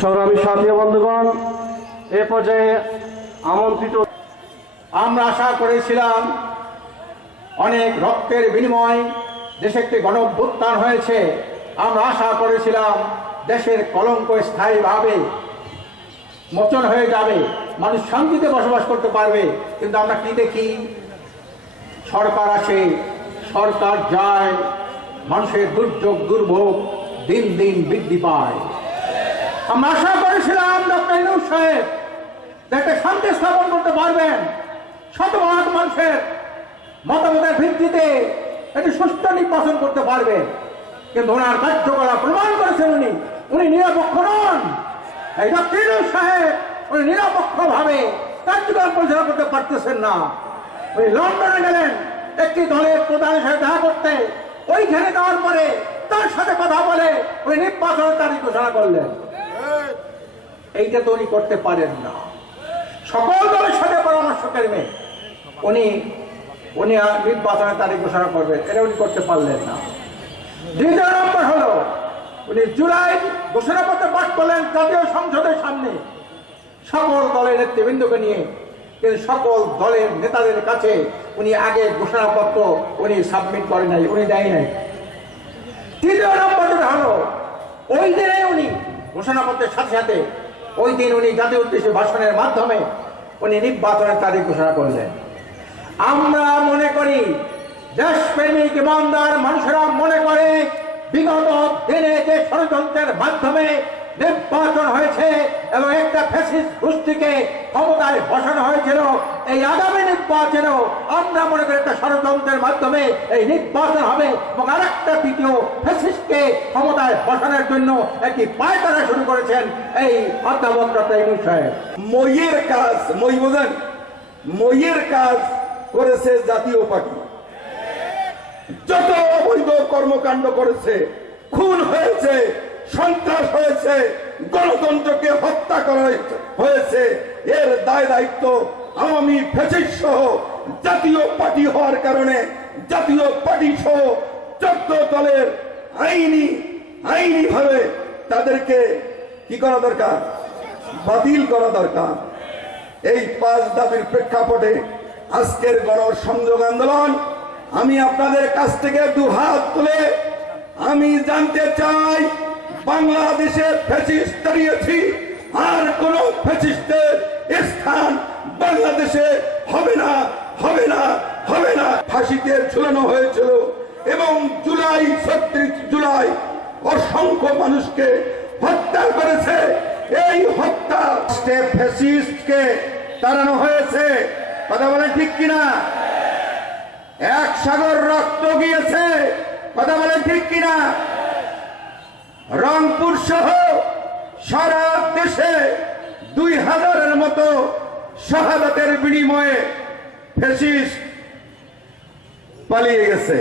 সংগ্রামী সাথী বন্ধুগণ, এ পর্যায়ে আমন্ত্রিত, আমরা আশা করেছিলাম অনেক রক্তের বিনিময় দেশে একটি গণ অভ্যুত্থান হয়েছে। আমরা আশা করেছিলাম দেশের কলঙ্ক স্থায়ীভাবে মোচন হয়ে যাবে, মানুষ শান্তিতে বসবাস করতে পারবে, কিন্তু আমরা কি দেখি? সরকার আসে, সরকার যায় মানুষের দুর্যোগ, দুর্ভোগ দিন দিন বৃদ্ধি পায়। আমরা আশা করেছিলাম, ডক্টর সাহেব একটা শান্তি স্থাপন করতে পারবেন। শতভাগ মানুষের মতামতের ভিত্তিতে একটি সুস্থ নির্বাচন করতে পারবেন। কিন্তু ওনার কার্যকলাপ প্রমাণ করেছেন উনি। উনি নিরপেক্ষ নন। এই ডক্টর ইনুস সাহেব, উনি নিরপেক্ষ ভাবে কার্যক্রম পরিচালনা করতে পারতেছেন না। উনি লন্ডনে গেলেন, একটি দলের প্রধান সাথে দেখা করতে। ওইখানে যাওয়ার পরে তার সাথে কথা বলে উনি নির্বাচনের তারিখ ঘোষণা করলেন। এইটা তো উনি করতে পারেন না। সকল দলের সাথে পরামর্শ করবে উনি উনি নির্বাচনের তারিখ ঘোষণা করবেন, এটা উনি করতে পারলেন না। দ্বিতীয় নম্বর হলো, উনি জুলাই ঘোষণাপত্র পাঠ করলেন জাতীয় সংসদের সামনে। সকল দলের নেতৃবৃন্দকে নিয়ে কিন্তু সকল দলের নেতাদের কাছে উনি আগে ঘোষণাপত্র উনি সাবমিট করেন নাই, উনি দেয় নাই। তৃতীয় নম্বর হলো, ওই দিনে উনি ঘোষণাপত্রের সাথে সাথে ওই দিন উনি জাতীয় উদ্দেশ্যে ভাষণের মাধ্যমে উনি নির্বাচনের তারিখ ঘোষণা করলেন। আমরা মনে করি, দেশপ্রেমিক ইমানদার মানুষেরা মনে করে, বিগত দিনে যে ষড়যন্ত্রের মাধ্যমে নির্বাচন হয়েছে এবং একটা ফ্যাসিস্ট গোষ্ঠীকে ক্ষমতায় বসানো হয়েছিল। এই আগামী নির্বাচনেও আমরা মনে করি একটা ষড়যন্ত্রের মাধ্যমে এই নির্বাচন হবে এবং আরেকটা তৃতীয় ফ্যাসিস্টকে ক্ষমতায় বসানোর জন্য একটি পায়তারা শুরু করেছেন এই অধ্যাপক ডক্টর ইনুস সাহেব। মইয়ের কাজ, মই বোঝেন? মইয়ের কাজ করেছে জাতীয় পার্টি। যত অবৈধ কর্মকাণ্ড করেছে, খুন হয়েছে সন্ত্রাস হয়েছে, গণতন্ত্রকে হত্যা করা হয়েছে- এর দায় দায়িত্ব আওয়ামী ফেসিস সহ জাতীয় পার্টি হওয়ার কারণে, জাতীয় পার্টি সহ চোদ্দ দলের আইনি আইনি ভাবে তাদেরকে কি করা দরকার? বাতিল করা দরকার। এই পাঁচ দাবির প্রেক্ষাপটে আজকের গণসংযোগ আন্দোলন, আমি আপনাদের কাছ থেকে দু হাত তুলে আমি জানতে চাই বাংলাদেশে ফ্যাসিস্ট দাঁড়িয়েছি, আর কোন ফ্যাসিস্টের স্থান বাংলাদেশে হবে না হবে না হবে না। ফাঁসিতে ঝুলানো হয়েছিল এবং জুলাই ছত্রিশ জুলাই অসংখ্য মানুষকে হত্যা করেছে। এই হত্যা ফ্যাসিস্টকে তাড়ানো হয়েছে। কথা বলে ঠিক কিনা? এক সাগর রক্ত গিয়েছে। কথা বলে ঠিক কিনা? রংপুর সহ সারা দেশে দুই হাজারের মতো শাহাদাতের বিনিময়ে ফেসিস্ট পালিয়ে গেছে।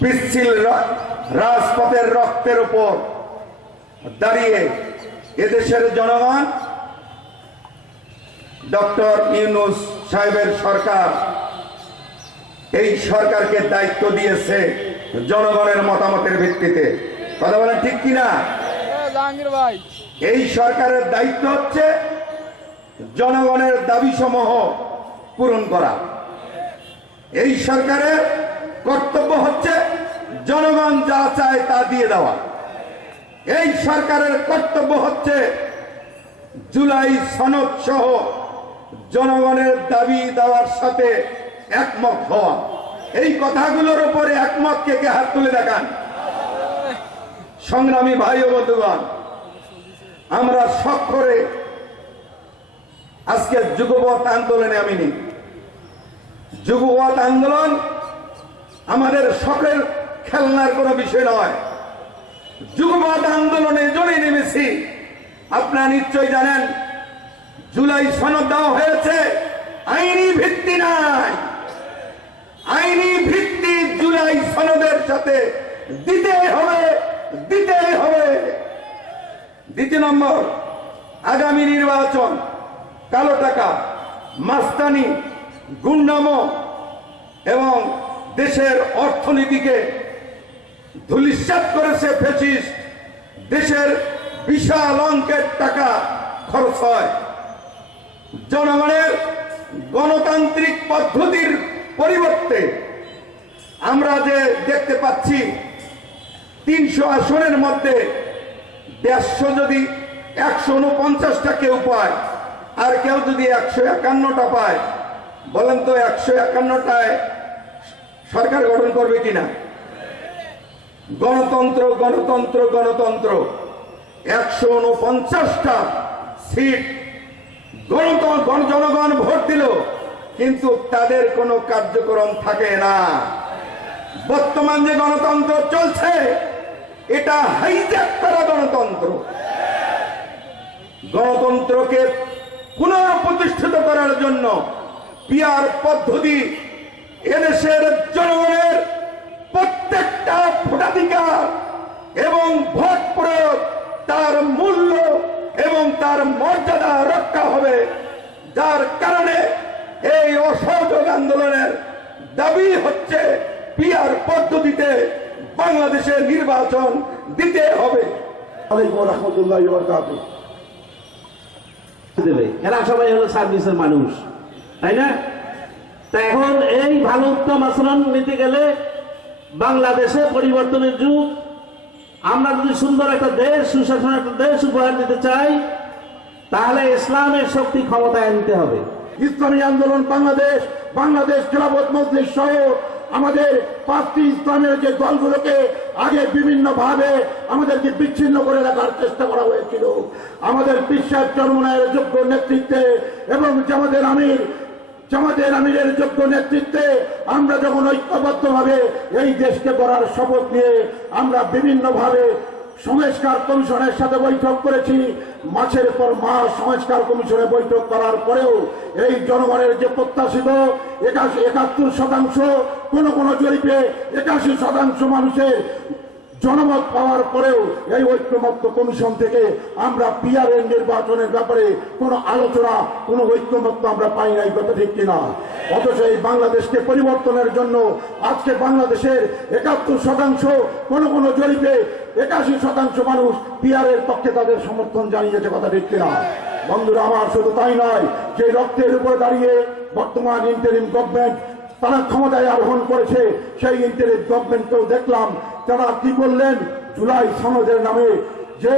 পিচ্ছিল রাজপথের রক্তের উপর দাঁড়িয়ে এদেশের জনগণ, ডক্টর ইউনুস সাহেবের সরকার, এই সরকারকে দায়িত্ব দিয়েছে। জনগণের মতামতের ভিত্তিতে। কথা বলেন ঠিক কিনা? এই সরকারের দায়িত্ব হচ্ছে জনগণের দাবি সমূহ পূরণ করা। এই সরকারের কর্তব্য হচ্ছে জনগণ যা চায় তা দিয়ে দেওয়া। এই সরকারের কর্তব্য হচ্ছে জুলাই সনদ সহ জনগণের দাবি দেওয়ার সাথে একমত হওয়া। এই কথাগুলোর উপরে একমত কে কে হাত তুলে দেখান। সংগ্রামী ভাই ও বন্ধুগণ, আমরা সক্ষরে আজকে যুগপথ আন্দোলনে আমি নেই যুগপথ আন্দোলন আমাদের সকলের খেলনার কোনো বিষয় নয়। যুগপথ আন্দোলনে জড়ে নেমেছি। আপনারা নিশ্চয় জানেন, জুলাই সনদ দেওয়া হয়েছে, আইনি ভিত্তি নাই। আইনি ভিত্তি জুলাই সনদের সাথে দিতে হবে দিতে হবে। দ্বিতীয় নম্বর, আগামী নির্বাচন, কালো টাকা, মাস্তানি, গুন্ডামো এবং দেশের অর্থনীতিকে ধুলিস্যাৎ করেছে ফেসিস দেশের বিশাল অঙ্কের টাকা খরচ হয়। জনগণের গণতান্ত্রিক পদ্ধতির পরিবর্তে আমরা যে দেখতে পাচ্ছি, তিনশো আসনের মধ্যে দেড়শো যদি একশো উনপঞ্চাশটা কেউ পায়, আর কেউ যদি একশো একান্নটা পায়, বলেন তো একশো একান্নটায় সরকার গঠন করবে কিনা? গণতন্ত্র গণতন্ত্র গণতন্ত্র। একশো উনপঞ্চাশটা সিট গণতন্ত্র জনগণ ভোট দিল। কিন্তু তাদের কোনো কার্যক্রম থাকে না। বর্তমান যে গণতন্ত্র চলছে, এটা হাইজ্যাক করা গণতন্ত্র। গণতন্ত্রকে পুনঃপ্রতিষ্ঠিত করার জন্য পিয়ার পদ্ধতি এদেশের জনগণের প্রত্যেকটা ভোটাধিকার এবং ভোট প্রয়োগ তার মূল্য এবং তার মর্যাদা রক্ষা হবে। যার কারণে এই অসহযোগ আন্দোলনের দাবি হচ্ছে পিয়ার পদ্ধতিতে বাংলাদেশে নির্বাচন দিতে হবে। আলাইকুম রহমতুল্লাহ দেবে। এরা সবাই হলো সার্ভিসের মানুষ তাই না? তা এখন এই ভালো উত্তম আচরণ নিতে গেলে বাংলাদেশে পরিবর্তনের যুগ। আমরা যদি সুন্দর একটা দেশ সুশাসন একটা দেশ উপহার দিতে চাই তাহলে ইসলামের শক্তি ক্ষমতায় আনতে হবে। ইসলামী আন্দোলন বাংলাদেশ বাংলাদেশ খেলাফত মজলিস সহ আমাদের পাঁচটি ইসলামের যে দলগুলোকে আগে বিভিন্ন ভাবে আমাদেরকে বিচ্ছিন্ন করে রাখার চেষ্টা করা হয়েছিল। আমাদের বিশ্বাস চরমনায়ের যোগ্য নেতৃত্বে এবং জামাতের আমির, জামাতের আমিরের যোগ্য নেতৃত্বে আমরা যখন ঐক্যবদ্ধভাবে এই দেশকে গড়ার শপথ নিয়ে আমরা বিভিন্নভাবে সংস্কার কমিশনের সাথে বৈঠক করেছি। মাসের পর মাস সংস্কার কমিশনে বৈঠক করার পরেও এই জনগণের যে প্রত্যাশিত একাশি একাত্তর শতাংশ কোন কোন জরিপে একাশি শতাংশ মানুষের জনমত পাওয়ার পরেও এই ঐক্যমত্য কমিশন থেকে আমরা পিআরএন নির্বাচনের ব্যাপারে কোনো আলোচনা, কোনো ঐক্যমত্য আমরা পাই নাই কথা ঠিক কিনা? অথচ এই বাংলাদেশকে পরিবর্তনের জন্য আজকে বাংলাদেশের একাত্তর শতাংশ কোন কোন জরিপে একাশি শতাংশ মানুষ পিআরের পক্ষে তাদের সমর্থন জানিয়েছে কথা, ঠিক কিনা? বন্ধুরা, আমার শুধু তাই নয়, যে রক্তের উপরে দাঁড়িয়ে বর্তমান ইন্টারিম গভর্নমেন্ট তারা ক্ষমতায় আরোহণ করেছে, সেই ইন্টারিম গভর্নমেন্টকেও দেখলাম তারা কি করলেন? জুলাই সনদের নামে। যে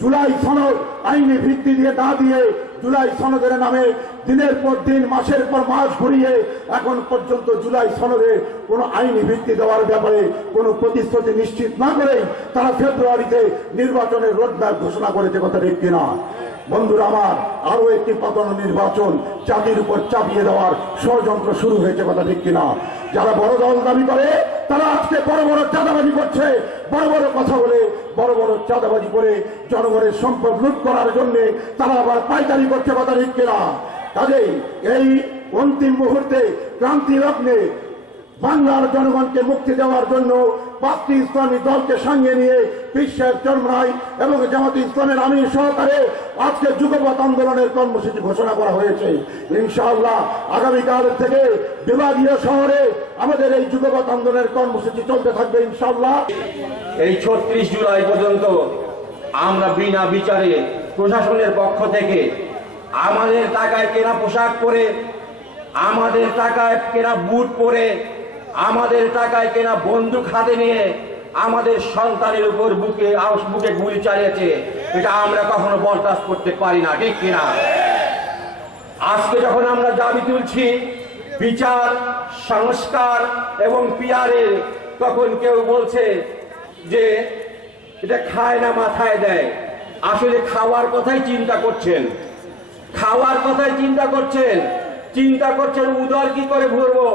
জুলাই সনদ আইনি ভিত্তি দিয়ে না দিয়ে জুলাই সনদের নামে দিনের পর দিন, মাসের পর মাস ঘুরিয়ে এখন পর্যন্ত জুলাই সনদে কোনো আইনি ভিত্তি দেওয়ার ব্যাপারে কোনো প্রতিশ্রুতি নিশ্চিত না করেই তারা ফেব্রুয়ারিতে নির্বাচনের রোডম্যাপ ঘোষণা করেছে, কথা ঠিক কিনা? বন্ধুরা আমার আরও একটি পাতানো নির্বাচন জাতির উপর চাপিয়ে দেওয়ার ষড়যন্ত্র শুরু হয়েছে কথা ঠিক কিনা? যারা বড় দল দাবি করে, তারা আজকে বড় বড় চাঁদাবাজি করছে। বড় বড় কথা বলে, বড় বড় চাঁদাবাজি করে জনগণের সম্পদ লুট করার জন্য তারা আবার পাইকারি করছে কথা ঠিক কিনা? কাজেই এই অন্তিম মুহূর্তে ক্রান্তি লগ্নে বাংলার জনগণকে মুক্তি দেওয়ার জন্য পাঁচটি ইসলামী দলকে সঙ্গে নিয়ে বিশ্বের চরমরাই এবং জামাত ইসলামের আমির সহকারে আজকে যুগপথ আন্দোলনের কর্মসূচি ঘোষণা করা হয়েছে। ইনশাআল্লাহ আগামীকাল থেকে বিভাগীয় শহরে আমাদের এই যুগপথ আন্দোলনের কর্মসূচি চলতে থাকবে ইনশাআল্লাহ। এই ছত্রিশ জুলাই পর্যন্ত আমরা বিনা বিচারে প্রশাসনের পক্ষ থেকে আমাদের টাকায় কেনা পোশাক পরে, আমাদের টাকায় কেনা বুট পরে আমাদের টাকায় কেনা বন্দুক হাতে নিয়ে আমাদের সন্তানের উপর বুকে বুকে গুলি চালিয়েছে। এটা আমরা কখনো বরদাস্ত করতে পারি না, ঠিক কিনা? আজকে যখন আমরা দাবি তুলছি, বিচার, সংস্কার এবং পিয়ারের তখন কেউ বলছে যে এটা খায় না, মাথায় দেয়। আসলে খাওয়ার কথাই চিন্তা করছেন। খাওয়ার কথাই চিন্তা করছেন। চিন্তা করছেন, উদর কি করে ভরবো?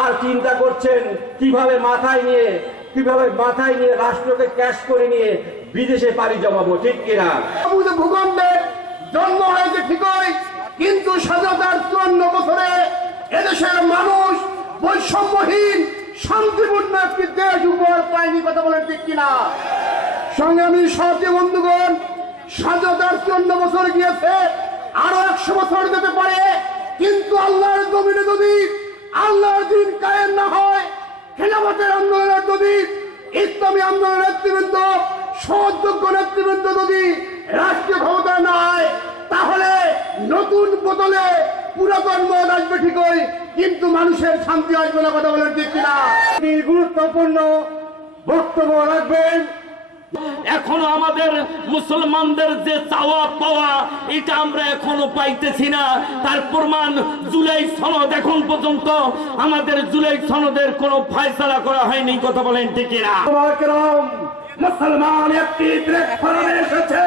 আর চিন্তা করছেন কীভাবে মাথায় নিয়ে, কীভাবে মাথায় নিয়ে রাষ্ট্রকে ক্যাশ করে নিয়ে বিদেশে পাড়ি জমাবো, ঠিক কিনা? ভূখণ্ডে জন্ম হয়েছে ঠিকই, কিন্তু স্বাধীনতার চুয়ান্ন বছরে এদেশের মানুষ বৈষম্যহীন, শান্তিপূর্ণ একটি দেশ উপহার পায়নি, কথা বলেন ঠিক কিনা? আমি সাথী বন্ধুগণ, স্বাধীনতার চুয়ান্ন বছর গিয়েছে, আরও একশো বছর যেতে পারে, কিন্তু আল্লাহর জমিনে যদি আল্লাহর দিন কায়েম না হয়, খেলাফতের আন্দোলনের যদি, ইসলামী আন্দোলনের নেতৃবৃন্দ, সহযোগ্য নেতৃবৃন্দ যদি রাষ্ট্রীয় ক্ষমতা না হয়, তাহলে নতুন বোতলে পুরাতন মত আসবে ঠিকই, কিন্তু মানুষের শান্তি আসবে না কথা বলে দিচ্ছি না গুরুত্বপূর্ণ বক্তব্য রাখবেন। এখনও আমাদের মুসলমানদের যে চাওয়া পাওয়া, এটা আমরা এখনও পাইতেছি না। তার প্রমাণ জুলাই সনদ এখন পর্যন্ত আমাদের জুলাই সনদের কোনো ফায়সালা করা হয়নি, কথা বলেন ঠিক মুসলমান একটি এসেছে।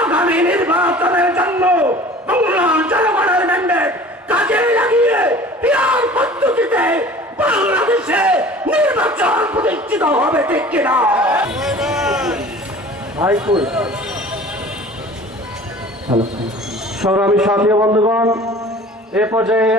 আগামী নির্বাচনের জন্য বাংলার জনগণের ম্যান্ডেট কাজে লাগিয়ে পিয়ার পদ্ধতিতে বাংলাদেশে নির্বাচন প্রতিষ্ঠিত হবে ঠিক কিনা? সংগ্রামী সাথী বন্ধুগণ এ পর্যায়ে